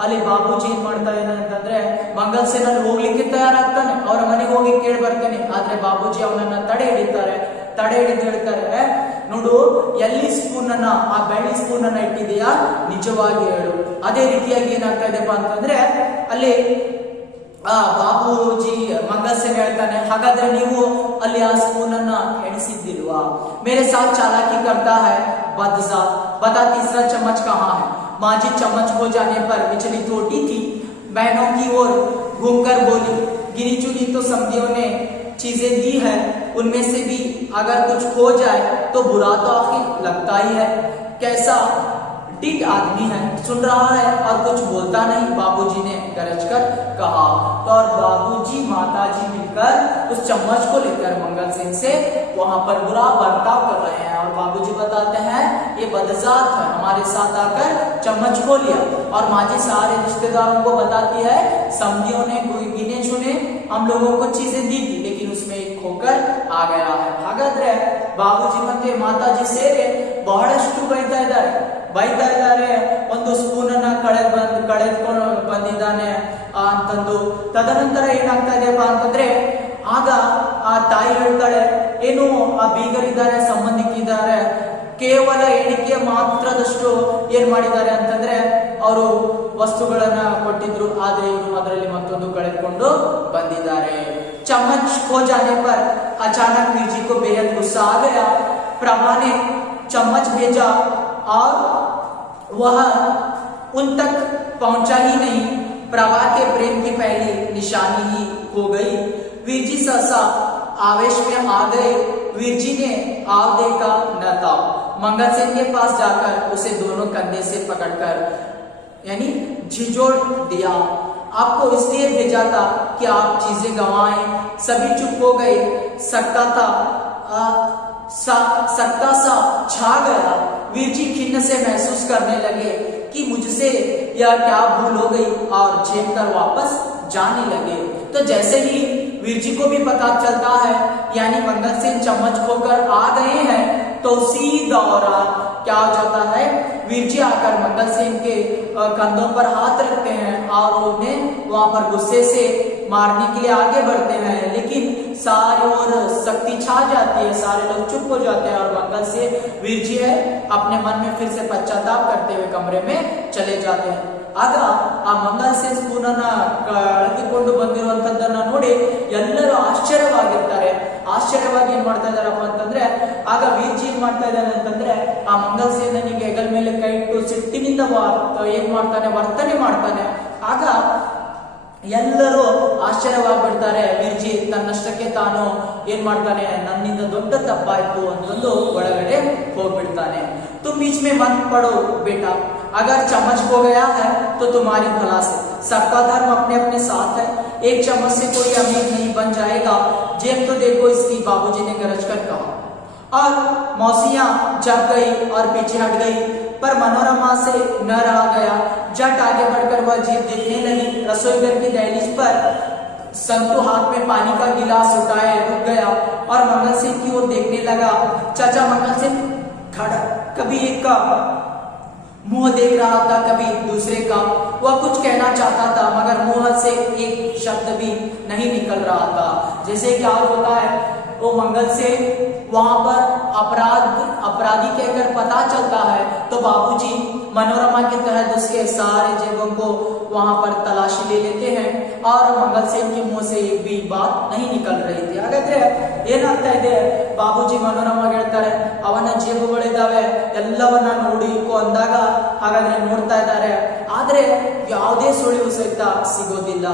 ಅಲ್ಲಿ ಬಾಬೂಜಿ ಏನ್ ಮಾಡ್ತಾ ಇದ್ದಾನೆ ಅಂತಂದ್ರೆ ಮಂಗಲ್ ಸೇನ್ ಅಲ್ಲಿ ಹೋಗ್ಲಿಕ್ಕೆ ತಯಾರಾಗ್ತಾನೆ, ಅವರ ಮನೆಗೆ ಹೋಗಿ ಕೇಳಿ ಬರ್ತಾನೆ. ಆದ್ರೆ ಬಾಬೂಜಿ ಅವನನ್ನ ತಡೆ ಹಿಡಿದು ಹೇಳ್ತಾರೆ ನೋಡು ಎಲ್ಲಿ ಸ್ಪೂನ್ ಅನ್ನ, ಆ ಬೆಳ್ಳಿ ಸ್ಪೂನ್ ಅನ್ನ ಇಟ್ಟಿದೀಯಾ ನಿಜವಾಗಿ ಹೇಳು. ಅದೇ ರೀತಿಯಾಗಿ ಏನಾಗ್ತಾ ಇದೆಪ್ಪ ಅಂತಂದ್ರೆ ಅಲ್ಲಿ ಬಾಬೂಜಿ ಮಂಗಲ್ ಸೇನ್ ಹೇಳ್ತಾನೆ ಹಾಗಾದ್ರೆ ನೀವು ಅಲ್ಲಿ ಆ ಸ್ಪೂನ್ ಅನ್ನ ಎಣಿಸಿದ್ದಿಲ್ವಾ. ಮೇರೆ ಸಾಥ್ ಚಾಲಾಕಿ करता है बदजा, बता तीसरा चम्मच कहाँ है. माजी चम्मच हो जाने पर बिचली छोटी थी, बहनों की ओर घूमकर बोली गिनी चुनी तो समझियों ने चीजें दी है, उनमें से भी अगर कुछ हो जाए तो बुरा तो आखिर लगता ही है. कैसा ठीक आदमी है, सुन रहा है और कुछ बोलता नहीं, बाबूजी ने गरज कर कहा. तो और बाबूजी माताजी मिलकर उस चम्मच को लेकर मंगल सेन से वहां पर बुरा बर्ताव कर रहे हैं. और बाबूजी बताते हैं ये बदजात है, हमारे साथ आकर चम्मच खो लिया. और माजी सारे रिश्तेदारों को बताती है समझियों ने कोई गिने चुने हम लोगों को चीजें दी थी, लेकिन उसमें एक खोकर आ गया है. ಹಾಗಾದ್ರೆ ಬಾಬೂಜಿ ಮತ್ತೆ ಮಾತಾಜಿ ಸೇರಿ ಬಹಳಷ್ಟು ಬೈತಾ ಇದ್ದಾರೆ ಒಂದು ಸ್ಪೂನ್ ಅನ್ನ ಕಳೆದುಕೊಂಡು ಬಂದಿದ್ದಾನೆ ಅಂತಂದು. ತದನಂತರ ಏನಾಗ್ತಾ ಇದೆಯಪ್ಪ ಅಂತಂದ್ರೆ ಆಗ ಆ ತಾಯಿ ಹೇಳ್ತಾಳೆ ಏನು ಆ ಬೀಗರಿದ್ದಾರೆ ಸಂಬಂಧಿಕಿದ್ದಾರೆ ಕೇವಲ ಎಣಿಕೆ ಮಾತ್ರದಷ್ಟು ಏನ್ ಮಾಡಿದ್ದಾರೆ ಅಂತಂದ್ರೆ ಅವರು ವಸ್ತುಗಳನ್ನ ಕೊಟ್ಟಿದ್ರು, ಆದ್ರೆ ಇವರು ಅದರಲ್ಲಿ ಮತ್ತೊಂದು ಕಳೆದುಕೊಂಡು ಬಂದಿದ್ದಾರೆ. चम्मच खो जाने पर अचानक मीर को बेहद गुस्सा आ गया. प्रमा ने चम्मच भेजा और वह उन तक पहुंचा ही नहीं. प्रभा के प्रेम की पहली निशानी ही हो गई। वीर जी सहसा आवेश में आ गए। वीर जी ने आव देखा न था। मंगल सेन के पास जाकर उसे दोनों कंधे से पकड़कर यानी झिझोड़ दिया। आपको इसलिए भेजा था कि आप चीजें गंवाएं। सभी चुप हो गए। सकता सा छा गया। वीर जी खिन्न से महसूस करने लगे कि मुझसे यह क्या भूल हो गई और झेल कर वापस जाने लगे। तो जैसे ही वीर जी को भी पता चलता है यानी मंगल सेन चम्मच खोकर आ गए हैं, तो उसी दौरान क्या हो जाता है, वीर जी आकर मंगल सेन के कंधों पर हाथ रखते हैं और उन्हें वहां पर गुस्से से मारने के लिए आगे बढ़ते हैं। लेकिन सारी ओर शक्ति छा जाती है, सारे लोग चुप हो जाते हैं और मंगल सेन वीर जी है अपने मन में फिर से पश्चाताप करते हुए कमरे में चले जाते हैं। ಆಗ ಆ ಮಂಗಲ್ ಸೇನ್ ಸ್ಪೂನ್ ಅನ್ನ ಕಳೆದುಕೊಂಡು ಬಂದಿರುವಂತದ್ದನ್ನ ನೋಡಿ ಎಲ್ಲರೂ ಆಶ್ಚರ್ಯವಾಗಿರ್ತಾರೆ. ಆಶ್ಚರ್ಯವಾಗಿ ಏನ್ ಮಾಡ್ತಾ ಇದಾರಪ್ಪ ಅಂತಂದ್ರೆ, ಆಗ ವೀರ್ಜಿ ಏನ್ ಮಾಡ್ತಾ ಇದ್ದಾನೆ ಅಂತಂದ್ರೆ ಆ ಮಂಗಲ್ ಸೇನನಿಗೆ ಹೆಗಲ ಮೇಲೆ ಕೈ ಇಟ್ಟು ಸಿಟ್ಟಿನಿಂದ ಏನ್ ಮಾಡ್ತಾನೆ, ವರ್ತನೆ ಮಾಡ್ತಾನೆ. ಆಗ ಎಲ್ಲರೂ ಆಶ್ಚರ್ಯವಾಗಿಬಿಡ್ತಾರೆ. ವೀರ್ಜಿ ತನ್ನಷ್ಟಕ್ಕೆ ತಾನು ಏನ್ ಮಾಡ್ತಾನೆ, ನನ್ನಿಂದ ದೊಡ್ಡ ತಪ್ಪಾಯ್ತು ಅಂತಂದು ಒಳಗಡೆ ಹೋಗ್ಬಿಡ್ತಾನೆ. तुम बीच में मत पड़ो बेटा, अगर चम्मच खो गया है तो तुम्हारी भला से। सबका धर्म अपने अपने साथ है। एक चम्मच से कोई अमीर नहीं बन जाएगा। जेब तो देखो इसकी, बाबूजी ने गरज कर कहा। और मौसियां जग गई और पीछे हट गई, पर मनोरमा से न रहा गया। झट आगे बढ़कर वह जेब देखने लगी। रसोई घर की दहलीज पर संतु हाथ में पानी का गिलास उठाए रुक गया और मंगल सिंह की ओर देखने लगा। चाचा मंगल सिंह खड़ा, कभी एक का मुंह देख रहा था, कभी दूसरे का। वह कुछ कहना चाहता था मगर मुंह से एक शब्द भी नहीं निकल रहा था। जैसे क्या होता है, वो मंगल से वहां पर अपराधी कहकर पता चलता है तो बाबूजी मनोरमा के तहत उसके सारे जेबों को वहां पर तलाशी ले लेते हैं और मंगल सेन के मुंह से एक भी बात नहीं निकल रही थी. ಹಾಗಾದ್ರೆ ಏನಾಗ್ತಾ ಇದೆ, ಬಾಬೂಜಿ ಮನೋರಮಾಗೆ ಹೇಳ್ತಾರೆ ಅವನ ಜೇಬುಗಳಿದಾವೆ ಎಲ್ಲವನ್ನ ನೋಡಿ ಇಕ್ಕೋ ಅಂದಾಗ ಹಾಗಾದ್ರೆ ನೋಡ್ತಾ ಇದ್ದಾರೆ. ಆದ್ರೆ ಯಾವುದೇ ಸುಳಿವು ಸಹಿತ ಸಿಗೋದಿಲ್ಲ.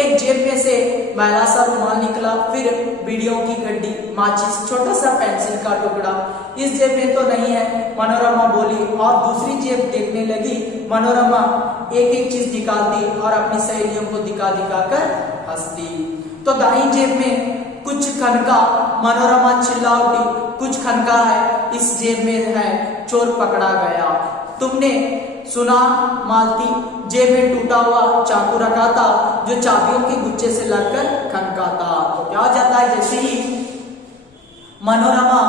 एक जेब में से मैला सा रुमाल निकला, फिर बीड़ियों की गड्डी, माचिस, छोटा सा पेंसिल का टुकड़ा. इस जेब में तो नहीं है, मनोरमा बोली और दूसरी जेब देखने लगी. मनोरमा एक एक चीज निकालती और अपनी सहेलियों को दिखा दिखा कर हंसती. तो दाईं जेब में कुछ खनका. मनोरमा चिल्ला उठी, कुछ खनका है, इस जेब में है, चोर पकड़ा गया. तुमने सुना मालती, जेब में टूटा हुआ चाकू रखा था जो चाबियों के गुच्छे से लगकर खनका था. तो क्या हो जाता है, जैसे ही मनोरमा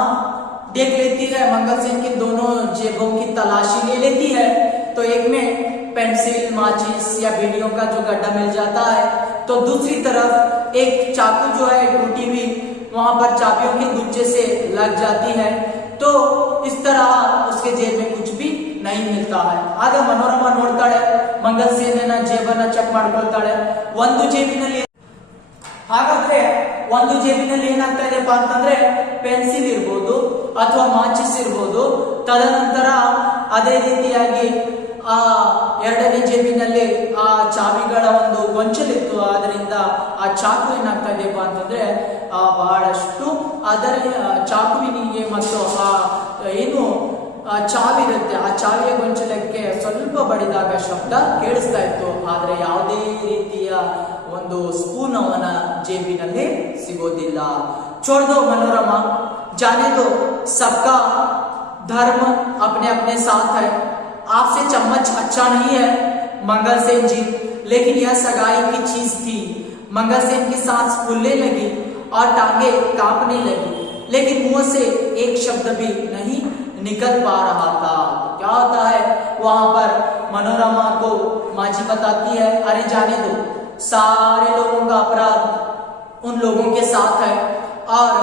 देख लेती है, मंगल सेन की दोनों जेबों की तलाशी ले लेती है, तो एक में पेंसिल, माचिस या बीड़ियों का जो गड्ढा मिल जाता है, तो दूसरी तरफ एक चाकू जो है टूटी हुई वहां पर चाबियों के गुच्छे से लग जाती है. तो इस तरह उसके जेब में कुछ भी नहीं मिलता है. ಆಗ ಮನೋರಮಾ ನೋಡ್ತಾಳೆ, ಮಂಗಲ್ ಸೇನನ ಜೇಬನ್ನ ಚೆಕ್ ಮಾಡ್ಕೊಳ್ತಾಳೆ. ಒಂದು ಜೇಬಿನಲ್ಲಿ ಹಾಗಾದ್ರೆ ಒಂದು ಜೇಬಿನಲ್ಲಿ ಏನಾಗ್ತಾ ಇದೆಪ್ಪ ಅಂತಂದ್ರೆ ಪೆನ್ಸಿಲ್ ಇರ್ಬೋದು ಅಥವಾ ಮಾಚಿಸ್ ಇರ್ಬೋದು. ತದನಂತರ ಅದೇ ರೀತಿಯಾಗಿ ಆ ಎರಡನೇ ಜೇಬಿನಲ್ಲಿ ಆ ಚಾವಿಗಳ ಒಂದು ಗೊಂಚಲಿತ್ತು. ಆದ್ರಿಂದ ಆ ಚಾಕು ಏನಾಗ್ತಾ ಇದೆಯಪ್ಪ ಅಂತಂದ್ರೆ ಬಹಳಷ್ಟು ಅದರ ಚಾಕುವಿನಿಗೆ ಮತ್ತು ಆ ಏನು ಚಾವಿ ಇರುತ್ತೆ, ಆ ಚಾವಿಯ ಗೊಂಚಲಕ್ಕೆ ಸ್ವಲ್ಪ ಬಡಿದಾಗ ಶಬ್ದ ಕೇಳಿಸ್ತಾ ಇತ್ತು. ಆದ್ರೆ ಯಾವುದೇ ರೀತಿಯ ಒಂದು ಸ್ಪೂನ್ ಅವನ ಜೇಬಿನಲ್ಲಿ ಸಿಗೋದಿಲ್ಲ. छोड़ दो मनोरमा, जाने दो, सबका धर्म अपने अपने साथ है. आपसे चम्मच अच्छा नहीं है मंगल सेन जी, लेकिन यह सगाई की चीज थी. मंगल सेन की सांस फूलने लगी और टांगे कांपने लगी, लेकिन मुंह से एक शब्द भी नहीं निकल पा रहा था. तो क्या होता है, वहां पर मनोरमा को माजी बताती है, अरे जाने दो, सारे लोगों का अपराध उन लोगों के साथ है. और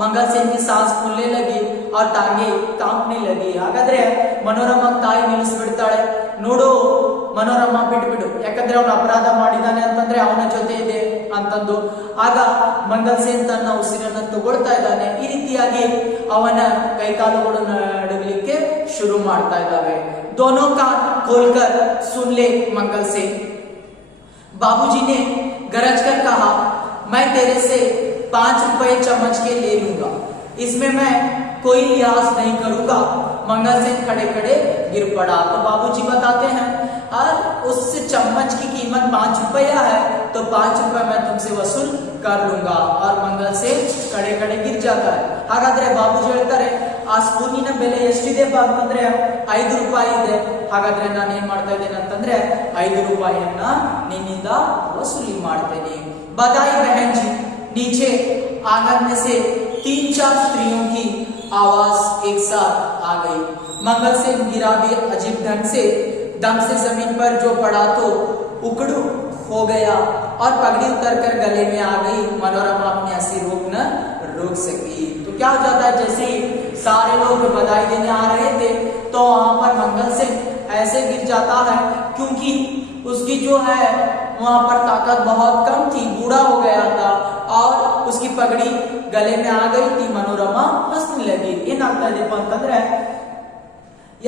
मंगल सेन की सांस फूलने लगी और टांगे कांपने लगी. ಹಾಗಾದ್ರೆ ಮನೋರಮಾ ತಾಯಿ ನಿಲ್ಲಿಸ್ಬಿಡ್ತಾಳೆ, ನೋಡು ಮನೋರಮಾ ಬಿಟ್ಬಿಡು, ಯಾಕಂದ್ರೆ ಅವನು ಅಪರಾಧ ಮಾಡಿದಾನೆ ಅಂತಂದ್ರೆ ಅವನ ಜೊತೆ ಇದೆ ಅಂತಂದು. ಆಗ ಮಂಗಲ್ ಸೇನ್ ತನ್ನ ಉಸಿರನ್ನು ತಗೊಳ್ತಾ ಇದ್ದಾನೆ. ಈ ರೀತಿಯಾಗಿ ಅವನ ಕೈಕಾಲುಗಳು ನಡುಗಲಿಕ್ಕೆ ಶುರು ಮಾಡ್ತಾ ಇದ್ದಾವೆ. दोनों कान खोलकर सुन ले मंगल सेन, बाबूजी ने गरज कर कहा, मैं तेरे से 5 रुपए चम्मच के ले लूंगा, इसमें मैं कोई लिहाज नहीं करूंगा। मंगल सेन खड़े खड़े गिर पड़ा। तो बाबूजी बताते हैं, और उस चम्मच की कीमत 5 रुपया है, तो 5 रुपए मैं तुमसे वसूल कर लूंगा। और मंगल सेन खड़े खड़े गिर जाता है। ಹಾಗಾದ್ರೆ ಬಾಬೂಜಿ ಹೇಳ್ತಾರೆ, ಆ ಸ್ಪೂನಿನ ಬೆಲೆ ಎಷ್ಟಿದೆಪ್ಪ ಅಂತಂದ್ರೆ 5 ರೂಪಾಯಿ ಇದೆ. ಹಾಗಾದ್ರೆ ನಾನು ಏನ್ ಮಾಡ್ತಾ ಇದ್ದೇನೆ ಅಂತಂದ್ರೆ 5 ರೂಪಾಯಿಯನ್ನ ನಿನ್ನಿಂದ ವಸೂಲಿ ಮಾಡ್ತೇನೆ. बधाई बहन जी। नीचे आंगन में से 3-4 स्त्रियों की आवाज एक साथ आ गई। मंगल सेन गिरा भी अजीब ढंग से, दम से जमीन पर जो पड़ा तो उकड़ू हो गया और पगड़ी उतरकर गले में आ गई। मनोरमा अपनी हंसी रोक सकी। तो क्या हो जाता है, जैसे ही सारे लोग बधाई देने आ रहे थे तो वहां पर मंगल सेन ऐसे गिर जाता है, क्योंकि उसकी जो है वहां पर ताकत बहुत कम थी, बूढ़ा हो गया था और उसकी पगड़ी गले में आ गई थी। मनोरमा हंसने लगी। ಏನಾಗ್ತಾ ಇದೆಪ್ಪ ಅಂತಂದ್ರೆ,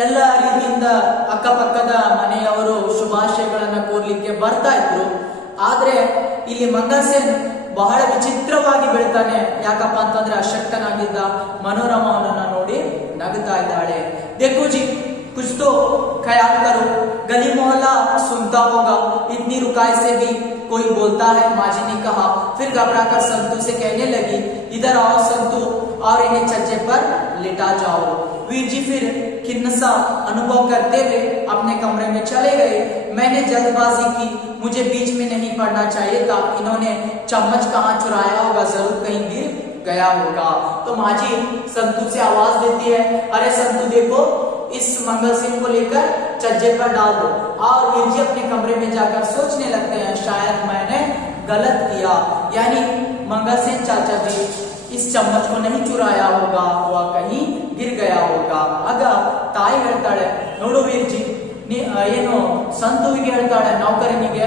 ಎಲ್ಲ ರೀತಿಯಿಂದ ಅಕ್ಕಪಕ್ಕದ ಮನೆಯವರು ಶುಭಾಶಯಗಳನ್ನ ಕೋರ್ಲಿಕ್ಕೆ ಬರ್ತಾ ಇದ್ರು. ಆದ್ರೆ ಇಲ್ಲಿ ಮಂಗಲ್ ಸೇನ್ ಬಹಳ ವಿಚಿತ್ರವಾಗಿ ಬೆಳ್ತಾನೆ. ಯಾಕಪ್ಪ ಅಂತಂದ್ರೆ ಅಶಕ್ತನಾಗಿದ್ದ ಮನೋರಮವನ್ನ ನೋಡಿ ನಗುತ್ತಾ ಇದ್ದಾಳೆ. देखो जी, कुछ तो ख्याल करो, गली मोहल्ला सुनता होगा, इतनी रुकाई से भी कोई बोलता है, माजी ने कहा। फिर घबरा कर संतू से कहने लगी, इधर आओ संतू और इन्हें छज्जे पर लिटा जाओ। वीर जी फिर खिन्नसा अनुभव करते हुए अपने कमरे में चले गए। मैंने जल्दबाजी की, मुझे बीच में नहीं पड़ना चाहिए था। इन्होंने चम्मच कहाँ चुराया होगा, जरूर कहीं गिर गया होगा। तो माजी संतू से आवाज देती है, अरे संतू देखो, इस मंगल सेन को लेकर छज्जे पर डाल दो। और वीर जी अपने कमरे में जाकर सोचने लगते हैं, शायद मैंने गलत किया, यानी मंगल सेन चाचा जी इस चम्मच को नहीं चुराया होगा, वह कहीं गिर गया होगा। ಆಗ ತಾಯಿ ಹೇಳ್ತಾಳೆ, ನೋಡು ವೀರ್ಜಿ, ಏನು ಸಂತುವಿಗೆ ಹೇಳ್ತಾಳೆ ನೌಕರನಿಗೆ,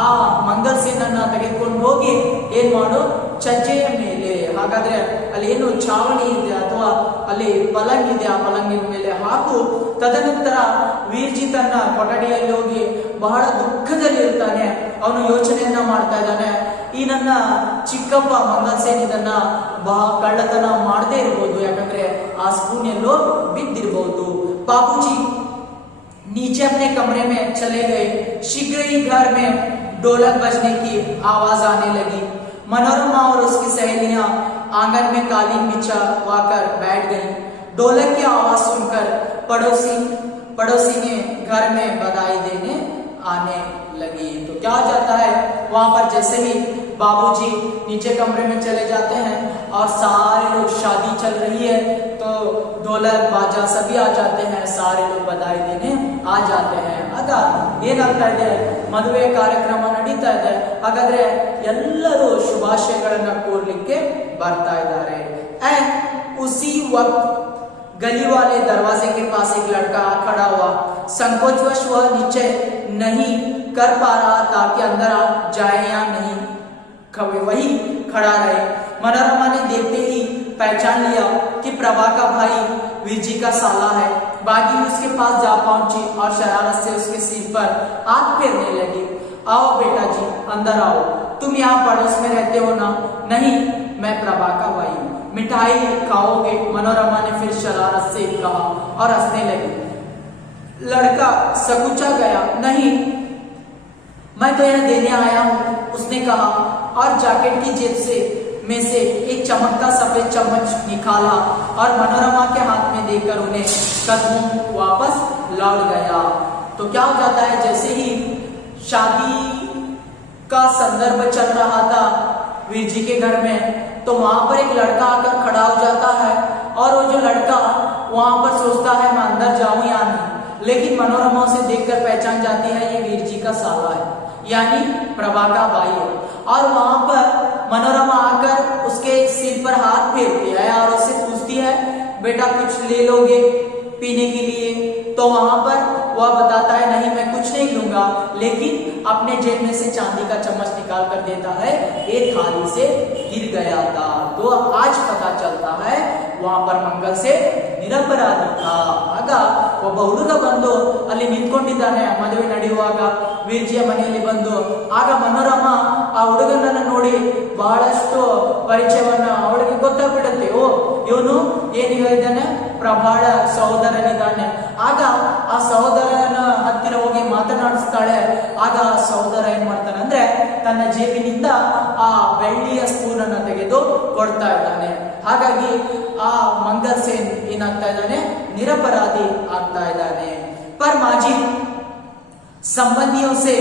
ಆ ಮಂಗಲ್ ಸೇನ್ ಅನ್ನ ತೆಗೆದುಕೊಂಡು ಹೋಗಿ ಏನ್ ಮಾಡು, ಛಜ್ಜೆಯ ಮೇಲೆ, ಹಾಗಾದ್ರೆ ಅಲ್ಲಿ ಏನು ಛಾವಣಿ ಇದೆ ಅಥವಾ ಅಲ್ಲಿ ಪಲಂಗ್ ಇದೆ, ಆ ಪಲಂಗಿನ ಮೇಲೆ ಹಾಕು. ತದನಂತರ ವೀರ್ಜಿ ತನ್ನ ಕೊಠಡಿಯಲ್ಲಿ ಹೋಗಿ ಬಹಳ ದುಃಖದಲ್ಲಿ ಇರ್ತಾನೆ. ಅವನು ಯೋಚನೆಯನ್ನ ಮಾಡ್ತಾ ಇದ್ದಾನೆ, ಈ ನನ್ನ ಚಿಕ್ಕಪ್ಪ ಮಂಗಲ್ ಸೇನ್ ಇದನ್ನ ಕಳ್ಳತನ ಮಾಡದೇ ಇರಬಹುದು, ಯಾಕಂದ್ರೆ ಆ ಸ್ಪೂನ್ ಎಲ್ಲೋ ಬಿದ್ದಿರಬಹುದು. बाबूजी नीचे अपने कमरे में चले गए। शीघ्र ही घर में ढोलक बजने की आवाज आने लगी। मनोरमा और उसकी सहेलियां आंगन में कालीन बिछाकर बैठ गईं। ढोलक की आवाज सुनकर पड़ोसी ने घर में बधाई देने आने लगी। तो क्या हो जाता है, वहां पर जैसे ही बाबूजी नीचे कमरे में चले जाते हैं और सारे लोग, शादी चल रही है तो ढोलक बाजा सभी आ जाते हैं, सारे लोग बधाई देने आ जाते हैं. ಆಗ ಏನಾಗ್ತಾ ಇದೆ, ಮದುವೆ ಕಾರ್ಯಕ್ರಮ ನಡೀತಾ ಇದೆ. ಹಾಗಾದ್ರೆ ಎಲ್ಲರೂ ಶುಭಾಶಯಗಳನ್ನ ಕೋರ್ಲಿಕ್ಕೆ ಬರ್ತಾ ಇದ್ದಾರೆ. एंड उसी वक्त गली वाले दरवाजे के पास एक लड़का खड़ा हुआ. संकोचवश वह नीचे नहीं कर पा रहा था कि अंदर आ जाए या नहीं, वही खड़ा रहे. मनोरमा ने देखते ही पहचान लिया कि प्रभा का भाई वीर जी का साला है. बागी उसके पास जा पहुंची और शरारत से उसके सिर पर हाथ फेरने लगी. आओ बेटा जी, अंदर आओ. तुम यहाँ पड़ोस में रहते हो ना? नहीं, मैं प्रभा का भाई हूँ. मिठाई खाओगे? मनोरमा ने फिर शरारत से कहा और हंसने लगी. लड़का सकुचा गया. नहीं, मैं तो यहाँ देने आया हूँ, उसने कहा और जैकेट की जेब में से एक चमकता सफेद चम्मच निकाला और मनोरमा के हाथ में देकर उन्हें कदमों वापस लौट गया. तो क्या हो जाता है, जैसे ही शादी का संदर्भ चल रहा था वीर जी के घर में, तो वहां पर एक लड़का आकर खड़ा हो जाता है और वो जो लड़का वहां पर सोचता है मैं अंदर जाऊं या नहीं, लेकिन मनोरमा उसे देखकर पहचान जाती है ये वीर जी का साला है, यानी प्रभा का भाई है. और वहां पर मनोरमा आकर उसके सिर पर हाथ फेरती है और उससे पूछती है बेटा कुछ ले लोगे पीने के लिए? तो वहां पर वह बताता है नहीं, मैं कुछ नहीं लूंगा, लेकिन अपने जेब में से चांदी का चम्मच निकाल कर देता है, एक थाली से गिर गया था. तो आज पता चलता है वहां पर मंगल से ನಿರಪರಾಧಿ. ಆಗ ಒಬ್ಬ ಹುಡುಗ ಬಂದು ಅಲ್ಲಿ ನಿಂತ್ಕೊಂಡಿದ್ದಾನೆ ಮದುವೆ ನಡೆಯುವಾಗ ವೀರ್ಜಿಯ ಮನೆಯಲ್ಲಿ ಬಂದು. ಆಗ ಮನೋರಮ ಆ ಹುಡುಗನನ್ನ ನೋಡಿ ಬಹಳಷ್ಟು ಪರಿಚಯವನ್ನ ಅವಳಿಗೆ ಗೊತ್ತಾಗ್ಬಿಡುತ್ತೆ. ಓ, ಇವನು ಏನು ಹೇಳಿದ್ದಾನೆ, ಪ್ರಭಾಳ ಸಹೋದರನಿದ್ದಾನೆ. ಆಗ ಆ ಸಹೋದರನ ಹತ್ತಿರ ಹೋಗಿ ಮಾತನಾಡಿಸ್ತಾಳೆ. ಆಗ ಆ ಸಹೋದರ ಏನ್ ಮಾಡ್ತಾನೆ ಅಂದ್ರೆ ತನ್ನ ಜೇಬಿನಿಂದ ಆ ಬೆಳ್ಳಿಯ ಸ್ಪೂನ್ ಅನ್ನ ತೆಗೆದು ಕೊಡ್ತಾ ಇದ್ದಾನೆ. ಹಾಗಾಗಿ ಆ ಮಂಗಲ್ ಸೇನ್ ಏನಾಗ್ತಾ ಇದ್ದಾನೆ, ನಿರಪರಾಧಿ ಆಗ್ತಾ ಇದ್ದಾನೆ. पर माजी संबंधियों से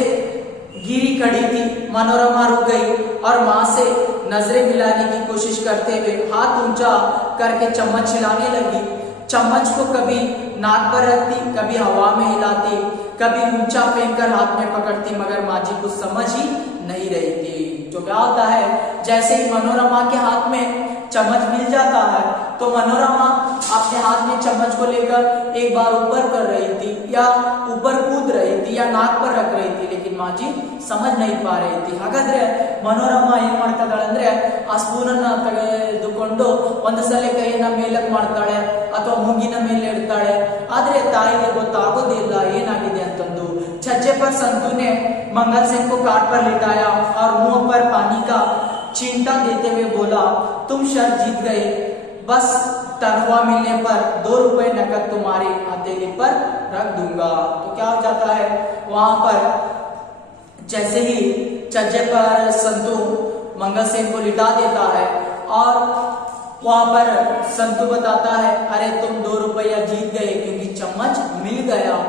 गिरी कड़ी थी। मनोरमा रुक गई और मां से नजरें मिलाने की कोशिश करते हुए हाथ ऊंचा करके चम्मच हिलाने लगी। चम्मच को कभी नाक पर रखती, कभी हवा में हिलाती, कभी ऊंचा फेंककर हाथ में पकड़ती, मगर माजी कुछ समझ ही नहीं रही थी। जो क्या होता है, जैसे ही मनोरमा के हाथ में चम्मच मिल जाता है तो मनोरमा अपने हाथ में चम्मच को लेकर एक बार ऊपर कर रही थी या ऊपर कूद रही थी या नाक पर रख रही थी, लेकिन माजी समझ नहीं पा रही थी. ಹಾಗಾದ್ರೆ ಮನೋರಮ ಏನ್ ಮಾಡ್ತಾಳೆ ಅಂದ್ರೆ ಆ ಸ್ಪೂನ್ ಅನ್ನ ತೆಗೆದುಕೊಂಡು ಒಂದು ಸಲ ಕೈಯನ್ನ ಮೇಲಕ್ಕೆ ಮಾಡ್ತಾಳೆ ಅಥವಾ ಮೂಗಿನ ಮೇಲೆ ಇಡ್ತಾಳೆ. ಆದ್ರೆ ತಾಯಿಗೆ ಗೊತ್ತಾಗೋದಿಲ್ಲ ಏನಾಗಿದೆ ಅಂತಂದು. छज्जे पर संतू ने मंगल सेन को काट पर लिटाया और मुंह पर पानी का छींटा देते हुए बोला, तुम शर्त जीत गए, बस तनख्वाह मिलने पर 2 रुपए नकद तुम्हारी हथेली पर रख दूंगा. तो क्या हो जाता है, वहां पर जैसे ही छज्जे पर संतू मंगल सेन को लिटा देता है और वहां पर संतू बताता है, अरे तुम 2 रुपया जीत गए क्योंकि चम्मच मिल गया.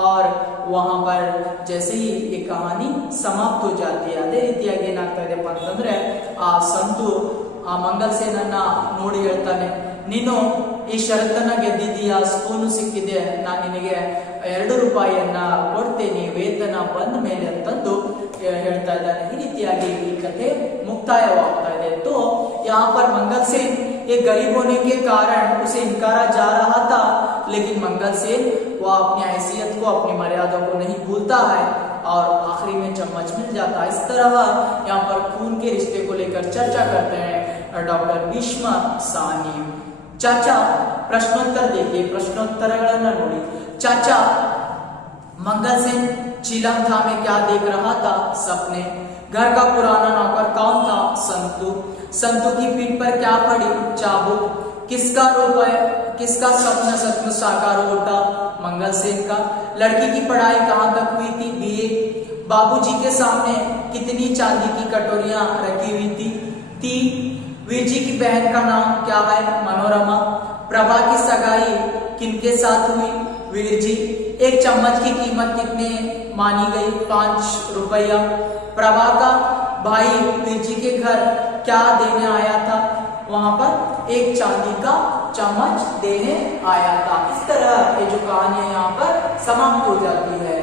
और वहां पर जैसे ही ये कहानी समाप्त हो जाती है. ಅದೇ ರೀತಿಯಾಗಿ ಏನಾಗ್ತಾ ಇದೆಪ್ಪ ಅಂತಂದ್ರೆ ಆ ಸಂತು ಆ ಮಂಗಲ್ ಸೇನನ್ನ ನೋಡಿ ಹೇಳ್ತಾನೆ, ನೀನು ಈ ಷರತ್ತನ್ನ ಗೆದ್ದಿದ್ದೀಯ, ಸ್ಪೂನು ಸಿಕ್ಕಿದೆ, ನಾನು ನಿನಗೆ 2 ರೂಪಾಯಿಯನ್ನ ಕೊಡ್ತೇನೆ ವೇತನ ಬಂದ ಮೇಲೆ ಅಂತಂದು ಹೇಳ್ತಾ ಇದ್ದಾನೆ. ಈ ರೀತಿಯಾಗಿ ಈ ಕಥೆ ಮುಕ್ತಾಯವಾಗ್ತಾ ಇದೆ. तो यहाँ पर मंगल सेन ये गरीब होने के कारण उसे इनकारा जा रहा था, लेकिन मंगल सेन वह अपनी हैसियत को, अपनी मर्यादा को नहीं भूलता है और आखिरी में चम्मच मिल जाता है. इस तरह यहाँ पर खून के रिश्ते को लेकर चर्चा करते हैं डॉक्टर भीष्म साहनी. चाचा प्रश्नोत्तर देखिए, प्रश्नोत्तरಗಳನ್ನು ನೋಡಿ. चाचा मंगल सेन चीलम था में क्या देख रहा था, सपने. घर का पुराना नौकर कौन था, संतू. संतू की पीठ पर क्या पड़ी, चाबुक. किसका रूप है, किसका सपना सचमुच साकार हो उठा, मंगल सेन का. लड़की की पढ़ाई कहाँ तक हुई थी, बीए. बाबूजी के सामने कितनी चांदी की कटोरियां रखी हुई थी. वीरजी की बहन का नाम क्या है, मनोरमा. प्रभा की सगाई किनके साथ हुई, वीरजी. एक चम्मच की कीमत कितने मानी गई, 5 रुपया. प्रभा का भाई वीरजी के घर क्या देने आया था, वहां पर एक चांदी का चम्मच देने आया था. इस तरह ये जो कहानी है यहाँ पर समाप्त हो जाती है.